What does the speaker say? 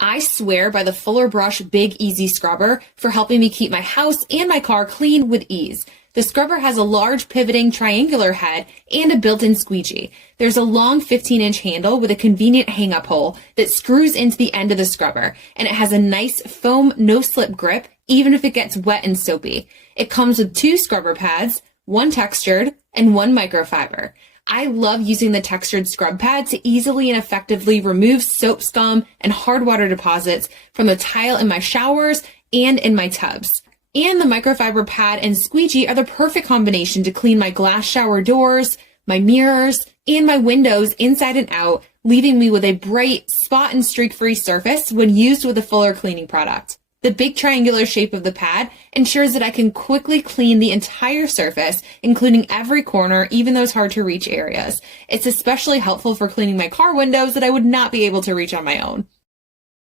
I swear by the Fuller Brush Big Easy Scrubber for helping me keep my house and my car clean with ease. The scrubber has a large pivoting triangular head and a built-in squeegee. There's a long 15-inch handle with a convenient hang-up hole that screws into the end of the scrubber, and it has a nice foam no-slip grip even if it gets wet and soapy. It comes with 2 scrubber pads, 1 textured and 1 microfiber. I love using the textured scrub pad to easily and effectively remove soap scum and hard water deposits from the tile in my showers and in my tubs. And the microfiber pad and squeegee are the perfect combination to clean my glass shower doors, my mirrors, and my windows inside and out, leaving me with a bright, spot and streak-free surface when used with a Fuller cleaning product. The big triangular shape of the pad ensures that I can quickly clean the entire surface, including every corner, even those hard-to-reach areas. It's especially helpful for cleaning my car windows that I would not be able to reach on my own.